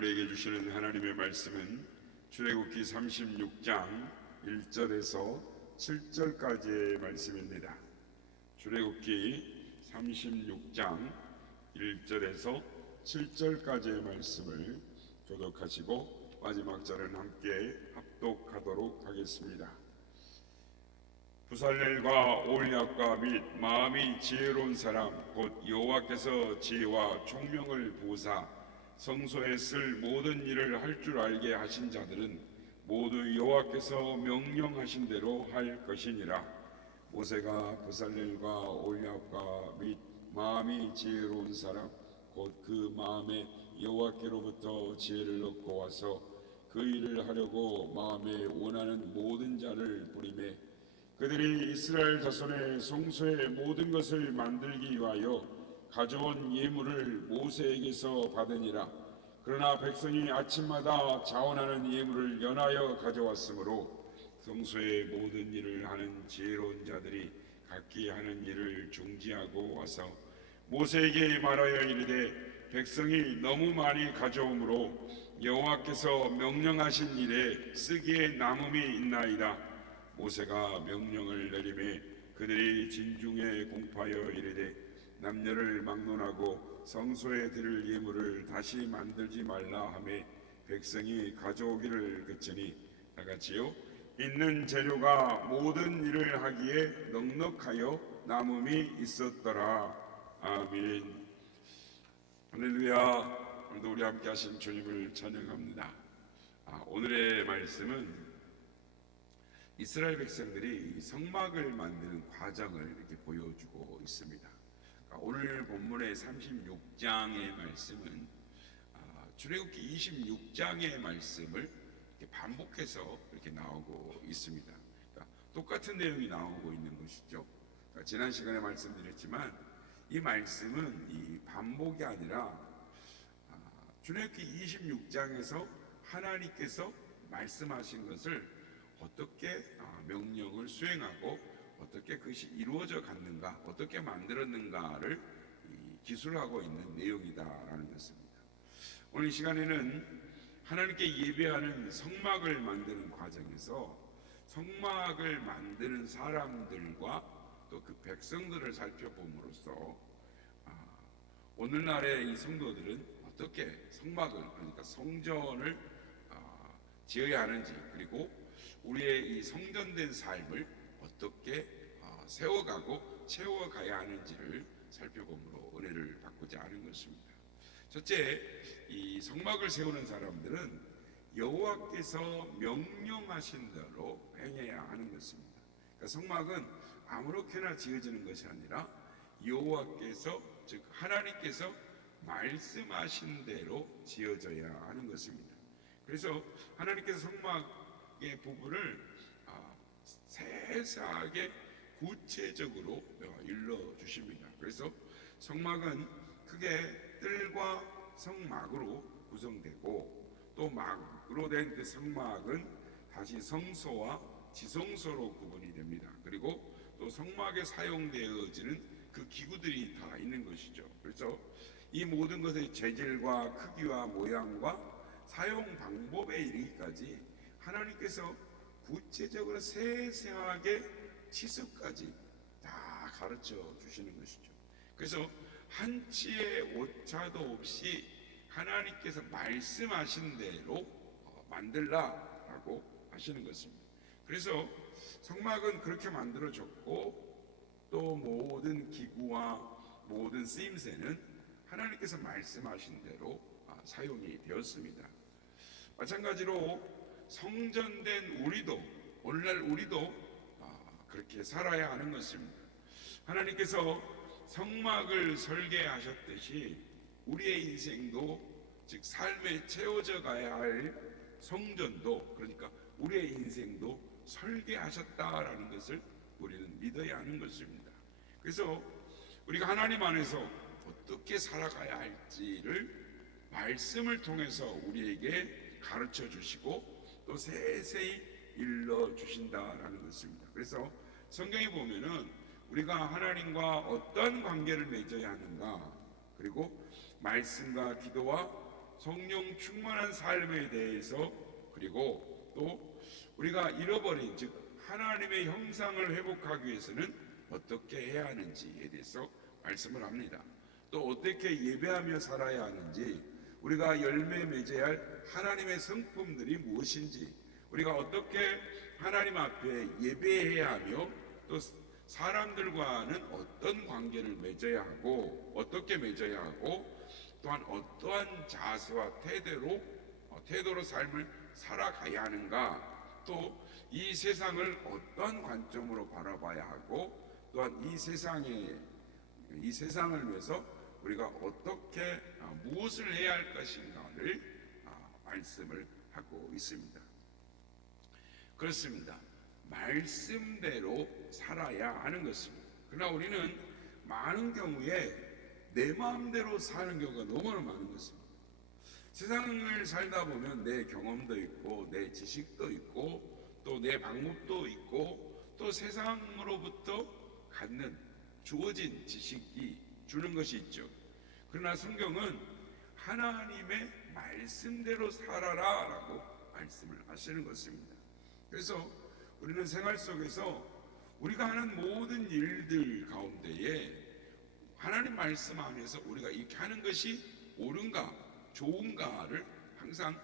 우리에게 주시는 하나님의 말씀은 출애굽기 36장 1절에서 7절까지의 말씀입니다. 출애굽기 36장 1절에서 7절까지의 말씀을 교독하시고 마지막 절은 함께 합독하도록 하겠습니다. 부살렐과 올리압과 및 마음이 지혜로운 사람 곧 여호와께서 지혜와 총명을 부으사 성소에 쓸 모든 일을 할 줄 알게 하신 자들은 모두 여호와께서 명령하신 대로 할 것이니라. 모세가 부살렐과 올리압과 및 마음이 지혜로운 사람 곧 그 마음에 여호와께로부터 지혜를 얻고 와서 그 일을 하려고 마음에 원하는 모든 자를 부리매 그들이 이스라엘 자손의 성소의 모든 것을 만들기 위하여 가져온 예물을 모세에게서 받으니라. 그러나 백성이 아침마다 자원하는 예물을 연하여 가져왔으므로 성소의 모든 일을 하는 지혜로운 자들이 각기 하는 일을 중지하고 와서 모세에게 말하여 이르되 백성이 너무 많이 가져오므로 여호와께서 명령하신 일에 쓰기에 남음이 있나이다. 모세가 명령을 내리매 그들이 진중에 공파하여 이르되 남녀를 막론하고 성소에 드릴 예물을 다시 만들지 말라 하매 백성이 가져오기를 그치니 다같이요 있는 재료가 모든 일을 하기에 넉넉하여 남음이 있었더라. 아멘. 할렐루야. 오늘도 우리 함께 하신 주님을 찬양합니다. 오늘의 말씀은 이스라엘 백성들이 성막을 만드는 과정을 이렇게 보여주고 있습니다. 오늘 본문의 36장의 말씀은 출애굽기 26장의 말씀을 이렇게 반복해서 이렇게 나오고 있습니다. 똑같은 내용이 나오고 있는 것이죠. 지난 시간에 말씀드렸지만 이 말씀은 이 반복이 아니라 출애굽기 26장에서 하나님께서 말씀하신 것을 어떻게 명령을 수행하고 어떻게 그것이 이루어져 갔는가, 어떻게 만들었는가를 기술하고 있는 내용이다라는 것입니다. 오늘 이 시간에는 하나님께 예배하는 성막을 만드는 과정에서 성막을 만드는 사람들과 또 그 백성들을 살펴봄으로써 오늘날의 이 성도들은 어떻게 성막을, 그러니까 성전을 지어야 하는지, 그리고 우리의 이 성전된 삶을 어떻게 세워가고 채워가야 하는지를 살펴보므로 은혜를 받고자 하는 것입니다. 첫째, 이 성막을 세우는 사람들은 여호와께서 명령하신 대로 행해야 하는 것입니다. 그러니까 성막은 아무렇게나 지어지는 것이 아니라 여호와께서, 즉 하나님께서 말씀하신 대로 지어져야 하는 것입니다. 그래서 하나님께서 성막의 부분을 세세하게 구체적으로 일러 주십니다. 그래서 성막은 크게 뜰과 성막으로 구성되고 또 막으로 된 그 성막은 다시 성소와 지성소로 구분이 됩니다. 그리고 또 성막에 사용되어지는 그 기구들이 다 있는 것이죠. 그래서 이 모든 것의 재질과 크기와 모양과 사용 방법에 이르기까지 하나님께서 구체적으로 세세하게 치수까지 다 가르쳐 주시는 것이죠. 그래서 한치의 오차도 없이 하나님께서 말씀하신 대로 만들라라고 하시는 것입니다. 그래서 성막은 그렇게 만들어졌고 또 모든 기구와 모든 쓰임새는 하나님께서 말씀하신 대로 사용이 되었습니다. 마찬가지로 성전된 우리도, 오늘날 우리도 그렇게 살아야 하는 것입니다. 하나님께서 성막을 설계하셨듯이 우리의 인생도, 즉 삶에 채워져 가야 할 성전도, 그러니까 우리의 인생도 설계하셨다라는 것을 우리는 믿어야 하는 것입니다. 그래서 우리가 하나님 안에서 어떻게 살아가야 할지를 말씀을 통해서 우리에게 가르쳐 주시고 또 세세히 일러 주신다라는 것입니다. 그래서 성경에 보면은 우리가 하나님과 어떤 관계를 맺어야 하는가, 그리고 말씀과 기도와 성령 충만한 삶에 대해서, 그리고 또 우리가 잃어버린, 즉 하나님의 형상을 회복하기 위해서는 어떻게 해야 하는지에 대해서 말씀을 합니다. 또 어떻게 예배하며 살아야 하는지, 우리가 열매 맺어야 할 하나님의 성품들이 무엇인지, 우리가 어떻게 하나님 앞에 예배해야 하며 또 사람들과는 어떤 관계를 맺어야 하고 어떻게 맺어야 하고, 또한 어떠한 자세와 태도로 삶을 살아가야 하는가, 또 이 세상을 어떠한 관점으로 바라봐야 하고, 또한 이 세상을 위해서 우리가 어떻게 무엇을 해야 할 것인가를 말씀을 하고 있습니다. 그렇습니다. 말씀대로 살아야 하는 것입니다. 그러나 우리는 많은 경우에 내 마음대로 사는 경우가 너무나 많은 것입니다. 세상을 살다 보면 내 경험도 있고 내 지식도 있고 또 내 방법도 있고 또 세상으로부터 갖는 주어진 지식이 주는 것이 있죠. 그러나 성경은 하나님의 말씀대로 살아라 라고 말씀을 하시는 것입니다. 그래서 우리는 생활 속에서 우리가 하는 모든 일들 가운데에 하나님 말씀 안에서 우리가 이렇게 하는 것이 옳은가 좋은가를 항상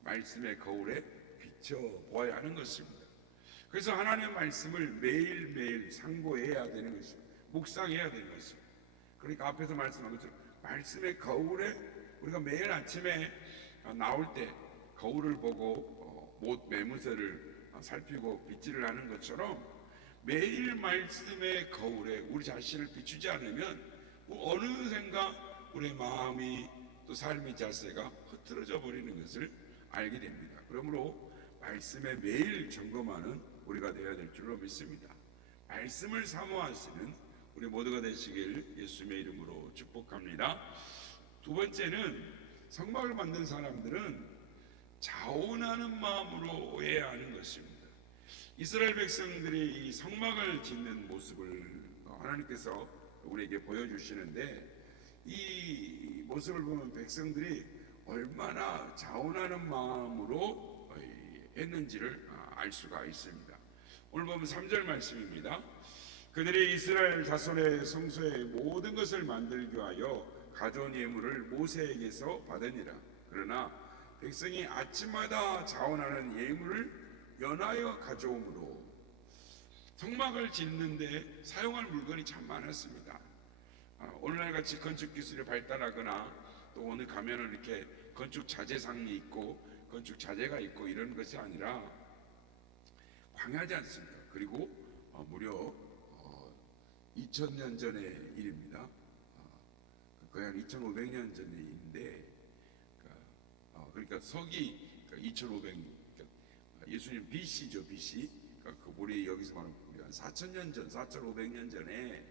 말씀의 거울에 비춰보아야 하는 것입니다. 그래서 하나님의 말씀을 매일매일 상고해야 되는 것입니다. 묵상해야 되는 것입니다. 그러니까 앞에서 말씀한 것처럼 말씀의 거울에 우리가 매일 아침에 나올 때 거울을 보고 못 매무새를 살피고 빗질을 하는 것처럼 매일 말씀의 거울에 우리 자신을 비추지 않으면 어느샌가 우리의 마음이 또 삶의 자세가 흐트러져 버리는 것을 알게 됩니다. 그러므로 말씀에 매일 점검하는 우리가 되어야 될 줄로 믿습니다. 말씀을 사모하시는 우리 모두가 되시길 예수님의 이름으로 축복합니다. 두 번째는 성막을 만든 사람들은 자원하는 마음으로 해야 하는 것입니다. 이스라엘 백성들이 이 성막을 짓는 모습을 하나님께서 우리에게 보여주시는데, 이 모습을 보면 백성들이 얼마나 자원하는 마음으로 했는지를 알 수가 있습니다. 오늘 보면 3절 말씀입니다. 그들이 이스라엘 자손의 성소의 모든 것을 만들기 위하여 가져온 예물을 모세에게서 받으니라. 그러나 백성이 아침마다 자원하는 예물을 연하여 가져오므로, 성막을 짓는데 사용할 물건이 참 많았습니다. 오늘날 같이 건축 기술이 발달하거나 또 오늘 가면은 이렇게 건축 자재상이 있고 건축 자재가 있고 이런 것이 아니라 광야지 않습니까? 그리고 무려 2000년 전의 일입니다. 거의 한 2500년 전의 일인데, 그러니까 서기 2500, 예수님 BC죠, BC. 그러니까 그 우리 여기서 말하면 우리 한 4000년 전, 4500년 전에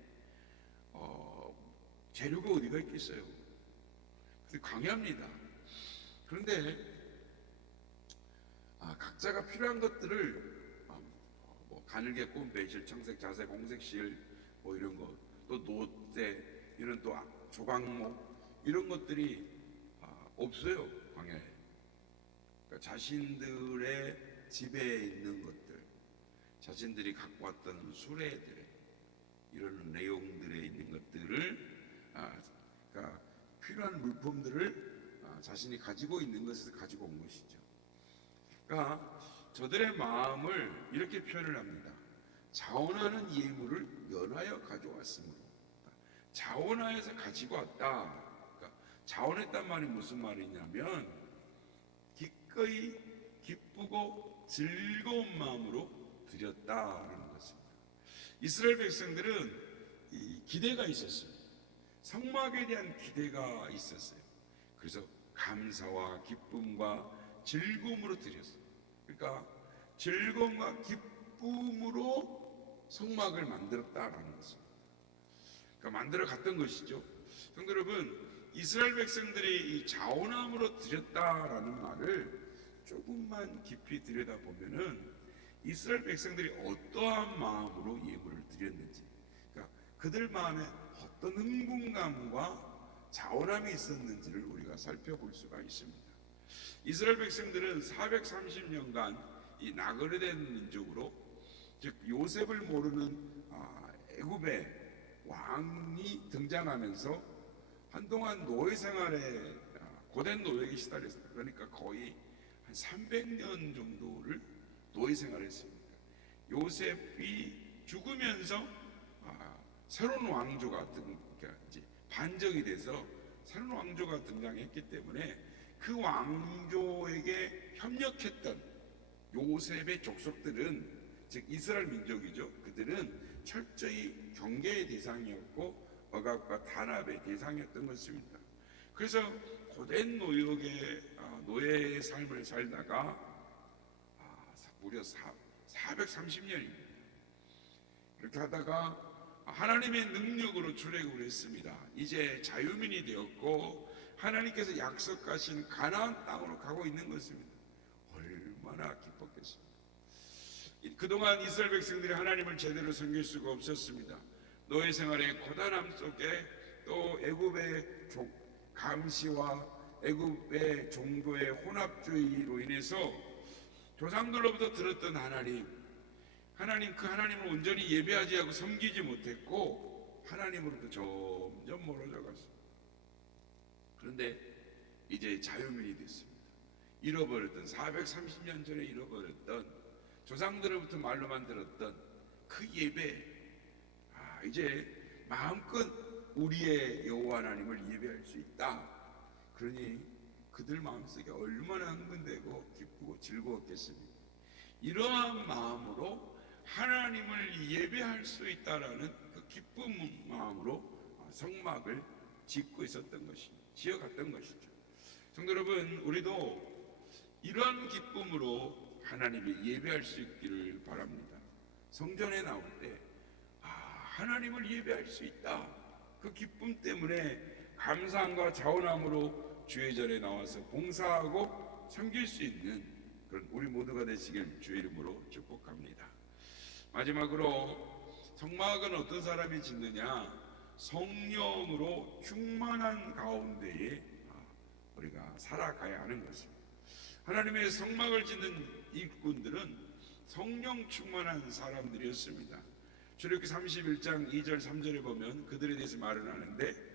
재료가 어디가 있겠어요? 근데 광야입니다. 그런데 각자가 필요한 것들을 가늘게 꼰 배실, 청색, 자색, 홍색실 뭐 이런 거, 또 노대 이런 또 조각목 이런 것들이 없어요, 광야에. 그러니까 자신들의 집에 있는 것들, 자신들이 갖고 왔던 수레들, 이런 내용들에 있는 것들을 그러니까 필요한 물품들을 자신이 가지고 있는 것에서 가지고 온 것이죠. 그러니까 저들의 마음을 이렇게 표현을 합니다. 자원하는 예물을 연하여 가져왔으므로. 자원하여서 가지고 왔다. 그러니까 자원했단 말이 무슨 말이냐면 기꺼이 기쁘고 즐거운 마음으로 드렸다라는 것입니다. 이스라엘 백성들은 이 기대가 있었어요. 성막에 대한 기대가 있었어요. 그래서 감사와 기쁨과 즐거움으로 드렸어요. 그러니까 즐거움과 기쁨으로 성막을 만들었다라는 것입니다. 그러니까 만들어 갔던 것이죠. 성도 여러분, 이스라엘 백성들이 이 자원함으로 드렸다라는 말을 조금만 깊이 들여다보면은 이스라엘 백성들이 어떠한 마음으로 예물을 드렸는지, 그러니까 그들 마음에 어떤 흥분감과 자원함이 있었는지를 우리가 살펴볼 수가 있습니다. 이스라엘 백성들은 430년간 이 나그네된 민족으로, 즉 요셉을 모르는 애굽의 왕이 등장하면서 한동안 노예 생활에 고된 노예에 시달렸습니다. 그러니까 거의 한 300년 정도를 노예 생활했습니다. 요셉이 죽으면서 새로운 왕조가 이제 반정이 돼서 새로운 왕조가 등장했기 때문에 그 왕조에게 협력했던 요셉의 족속들은, 즉 이스라엘 민족이죠. 그들은 철저히 경계의 대상이었고 억압과 탄압의 대상이었던 것입니다. 그래서 고된 노예의 삶을 살다가 무려 430년입니다. 그렇게 하다가 하나님의 능력으로 출애굽을 했습니다. 이제 자유민이 되었고 하나님께서 약속하신 가나안 땅으로 가고 있는 것입니다. 얼마나 기뻤겠습니까? 그동안 이스라엘 백성들이 하나님을 제대로 섬길 수가 없었습니다. 노예 생활의 고단함 속에 또 애굽의 감시와 애굽의 종교의 혼합주의로 인해서 조상들로부터 들었던 하나님 그 하나님을 온전히 예배하지 않고 섬기지 못했고 하나님으로부터 점점 멀어져 갔습니다. 그런데 이제 자유민이 됐습니다. 잃어버렸던 430년 전에 잃어버렸던 조상들로부터 말로만 들었던 그 예배, 이제 마음껏 우리의 여호와 하나님을 예배할 수 있다. 그러니 그들 마음속에 얼마나 흥분되고 기쁘고 즐거웠겠습니까? 이러한 마음으로 하나님을 예배할 수 있다라는 그 기쁜 마음으로 성막을 짓고 있었던 것입니다. 지어갔던 것이죠. 성도 여러분, 우리도 이러한 기쁨으로 하나님을 예배할 수 있기를 바랍니다. 성전에 나올 때 하나님을 예배할 수 있다. 그 기쁨 때문에 감사함과 자원함으로 주의 전에 나와서 봉사하고 섬길 수 있는 그런 우리 모두가 되시길 주의 이름으로 축복합니다. 마지막으로 성막은 어떤 사람이 짓느냐? 성령으로 충만한 가운데에 우리가 살아가야 하는 것입니다. 하나님의 성막을 짓는 일꾼들은 성령 충만한 사람들이었습니다. 출애굽기 31장 2절 3절에 보면 그들에 대해서 말을 하는데,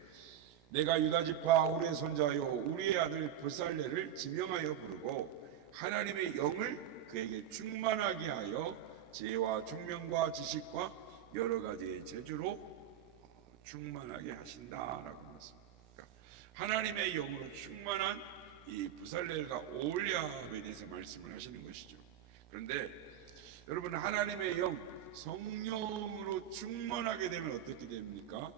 내가 유다지파 우리의 손자요 우리의 아들 부살레를 지명하여 부르고 하나님의 영을 그에게 충만하게 하여 지혜와 총명과 지식과 여러 가지의 재주로 충만하게 하신다라고 말씀합니다. 그러니까 하나님의 영으로 충만한 이 부살렐과 오홀리압에 대해서 말씀을 하시는 것이죠. 그런데 여러분, 하나님의 영 성령으로 충만하게 되면 어떻게 됩니까?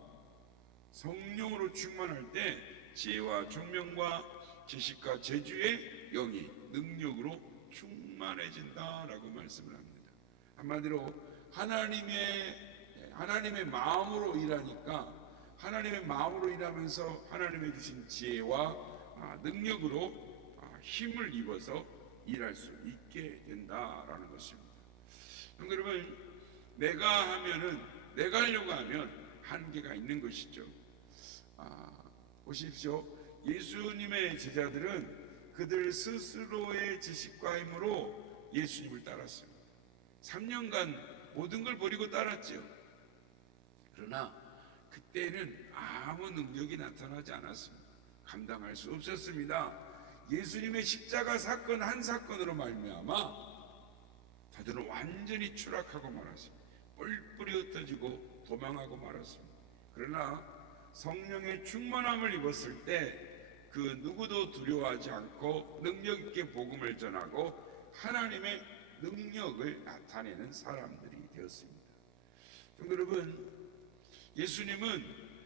성령으로 충만할 때 지혜와 총명과 지식과 재주의 영이 능력으로 충만해진다라고 말씀을 합니다. 한마디로 하나님의 마음으로 일하니까 하나님의 마음으로 일하면서 하나님의 주신 지혜와 능력으로 힘을 입어서 일할 수 있게 된다라는 것입니다. 여러분, 내가 하려고 하면 한계가 있는 것이죠. 보십시오. 예수님의 제자들은 그들 스스로의 지식과 힘으로 예수님을 따랐어요. 3년간 모든 걸 버리고 따랐죠. 그러나 그때는 아무 능력이 나타나지 않았습니다. 감당할 수 없었습니다. 예수님의 십자가 사건 한 사건으로 말미암아 저들은 완전히 추락하고 말았습니다. 뿔뿔이 흩어지고 도망하고 말았습니다. 그러나 성령의 충만함을 입었을 때 그 누구도 두려워하지 않고 능력 있게 복음을 전하고 하나님의 능력을 나타내는 사람들이 되었습니다. 여러분, 예수님은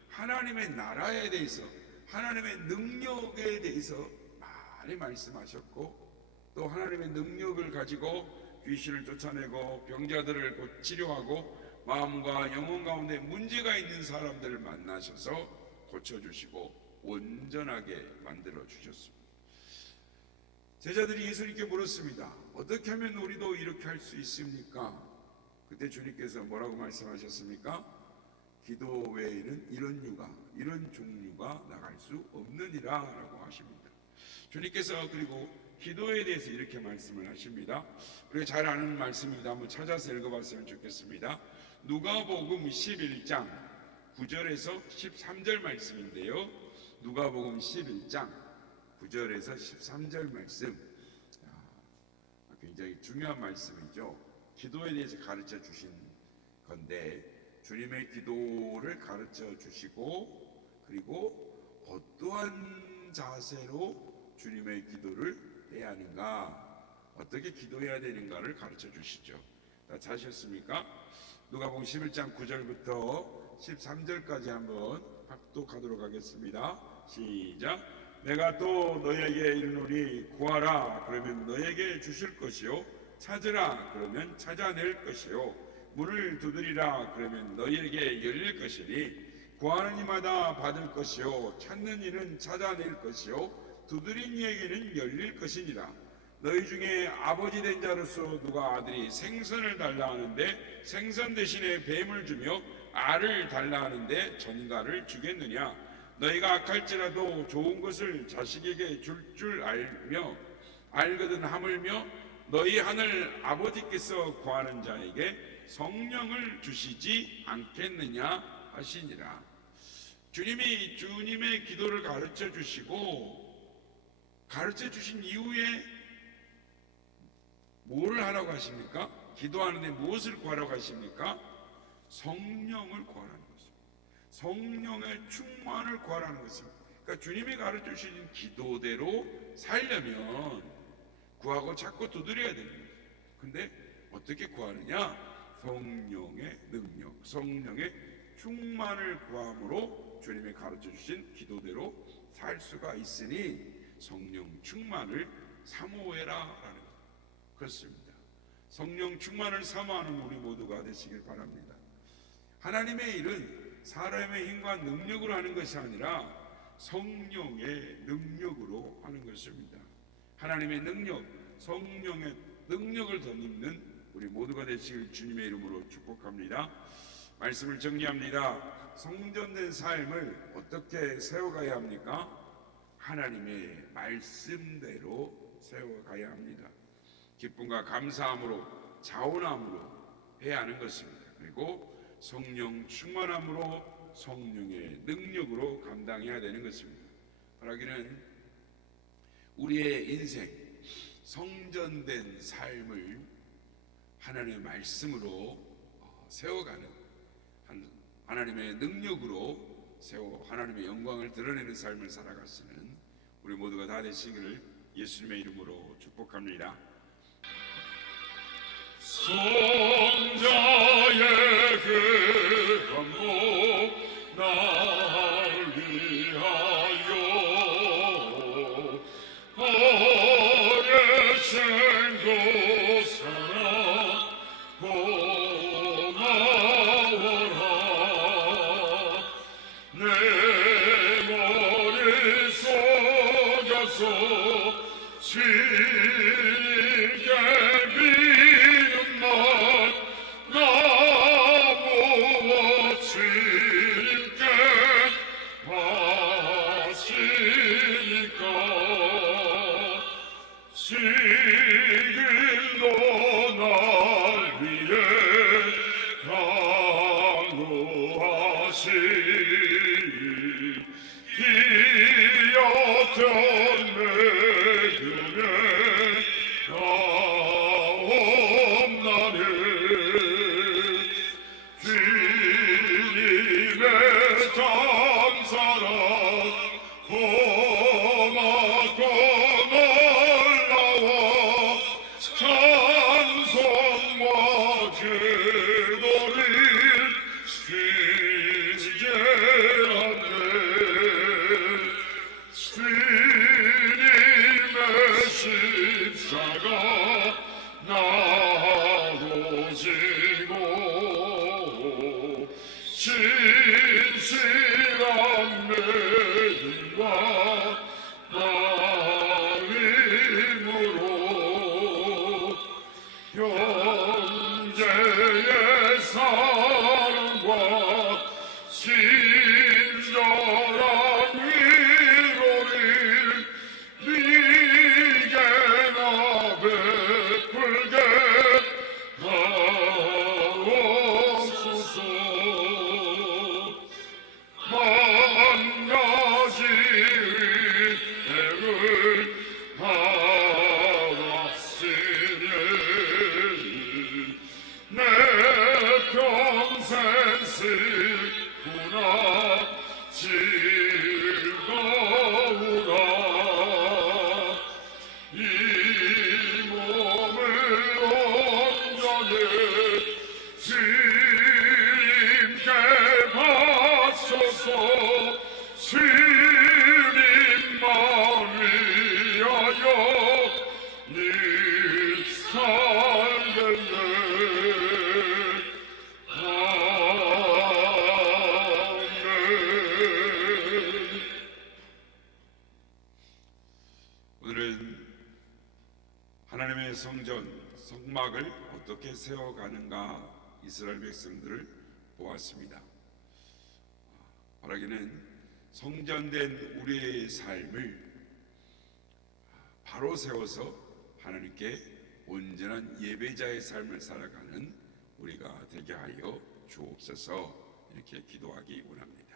하나님의 나라에 대해서, 하나님의 능력에 대해서 많이 말씀하셨고, 또 하나님의 능력을 가지고 귀신을 쫓아내고 병자들을 치료하고 마음과 영혼 가운데 문제가 있는 사람들을 만나셔서 고쳐주시고 온전하게 만들어 주셨습니다. 제자들이 예수님께 물었습니다. 어떻게 하면 우리도 이렇게 할 수 있습니까? 그때 주님께서 뭐라고 말씀하셨습니까? 기도 외에는 이런 종류가 나갈 수 없느니라 라고 하십니다. 주님께서 그리고 기도에 대해서 이렇게 말씀을 하십니다. 우리가 잘 아는 말씀입니다. 한번 찾아서 읽어봤으면 좋겠습니다. 누가복음 11장 9절에서 13절 말씀인데요. 누가복음 11장 9절에서 13절 말씀, 굉장히 중요한 말씀이죠. 기도에 대해서 가르쳐 주신 건데, 주님의 기도를 가르쳐 주시고, 그리고 어떠한 자세로 주님의 기도를 해야 하는가, 어떻게 기도해야 되는가를 가르쳐 주시죠. 다 찾으셨습니까? 누가복음 11장 9절부터 13절까지 한번 합독하도록 하겠습니다. 시작. 내가 또 너에게 이르노니 구하라 그러면 너에게 주실 것이요, 찾으라 그러면 찾아낼 것이요, 문을 두드리라 그러면 너희에게 열릴 것이니 구하는 이마다 받을 것이요, 찾는 이는 찾아낼 것이요, 두드린 이에게는 열릴 것이니라. 너희 중에 아버지 된 자로서 누가 아들이 생선을 달라 하는데 생선 대신에 뱀을 주며 알을 달라 하는데 전갈을 주겠느냐? 너희가 악할지라도 좋은 것을 자식에게 줄 알며 알거든 하물며 너희 하늘 아버지께서 구하는 자에게 성령을 주시지 않겠느냐 하시니라. 주님이 주님의 기도를 가르쳐 주시고, 가르쳐 주신 이후에 뭘 하라고 하십니까? 기도하는데 무엇을 구하라고 하십니까? 성령을 구하라는 것입니다. 성령의 충만을 구하라는 것입니다. 그러니까 주님이 가르쳐 주신 기도대로 살려면 구하고 찾고 두드려야 됩니다. 근데 어떻게 구하느냐? 성령의 능력, 성령의 충만을 구함으로 주님이 가르쳐 주신 기도대로 살 수가 있으니 성령 충만을 사모해라 라는 것. 그렇습니다. 성령 충만을 사모하는 우리 모두가 되시길 바랍니다. 하나님의 일은 사람의 힘과 능력으로 하는 것이 아니라 성령의 능력으로 하는 것입니다. 하나님의 능력, 성령의 능력을 덧입는 우리 모두가 되시길 주님의 이름으로 축복합니다. 말씀을 정리합니다. 성전된 삶을 어떻게 세워가야 합니까? 하나님의 말씀대로 세워가야 합니다. 기쁨과 감사함으로, 자원함으로 해야 하는 것입니다. 그리고 성령 충만함으로, 성령의 능력으로 감당해야 되는 것입니다. 바라기는 우리의 인생 성전된 삶을 하나님의 말씀으로 세워가는, 하나님의 능력으로 세워 하나님의 영광을 드러내는 삶을 살아가시는 우리 모두가 다 되시기를 예수님의 이름으로 축복합니다. 성자의 그 반복 날 위하여 어레신 그 사랑 고마워라. 내 머릿속에서 시게 비는 날 나무와 주님께 하시니까 시길도 날 위해 강구하시 기었던 믿음의 가옵나니 주님의 참사랑 고맙고 놀라워 찬송과 기도를 쉬지 않네. 주님의 십자가 나로 지고 진실한 믿음과 마음으로 형제의 사랑과 알았으니 내 평생 슬구나 즐거우라 이 몸을 온전히 주님께 바쳐서 주님만 위하여 늘 살겠네. 오늘은 하나님의 성전, 성막을 어떻게 세워가는가 이스라엘 백성들을 보았습니다. 바라기는 성전된 우리의 삶을 바로 세워서 하나님께 온전한 예배자의 삶을 살아가는 우리가 되게 하여 주옵소서. 이렇게 기도하기 원합니다.